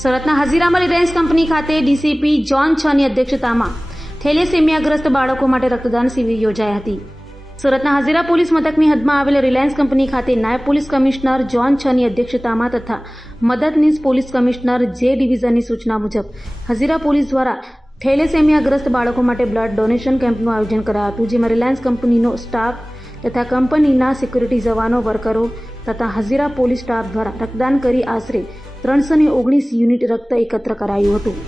સુરતના હઝીરામાં Reliance company ખાતે DCP John 6ની અધ્યક્ષતામાં થેલેસેમિયાગ્રસ્ત બાળકો માટે રક્તદાન શિબિર યોજાઈ હતી. સુરતના હઝીરા પોલીસ મથકની હદમાં આવેલ રિલાયન્સ કંપની ખાતે નાયબ પોલીસ કમિશનર જોન 6ની અધ્યક્ષતામાં તથા મદદનીશ પોલીસ કમિશનર જે ડિવિઝનની સૂચના મુજબ હઝીરા પોલીસ દ્વારા થેલેસેમિયાગ્રસ્ત બાળકો માટે બ્લડ ડોનેશન કેમ્પનું આયોજન કરાયું હતું, જેમાં રિલાયન્સ કંપનીનો સ્ટાફ તથા કંપનીના સિક્યુરિટી જવાનો, વર્કરો તથા હઝીરા પોલીસ સ્ટાફ દ્વારા રક્તદાન કરી આશરે 319 યુનિટ રક્ત એકત્ર કરાયું હતું.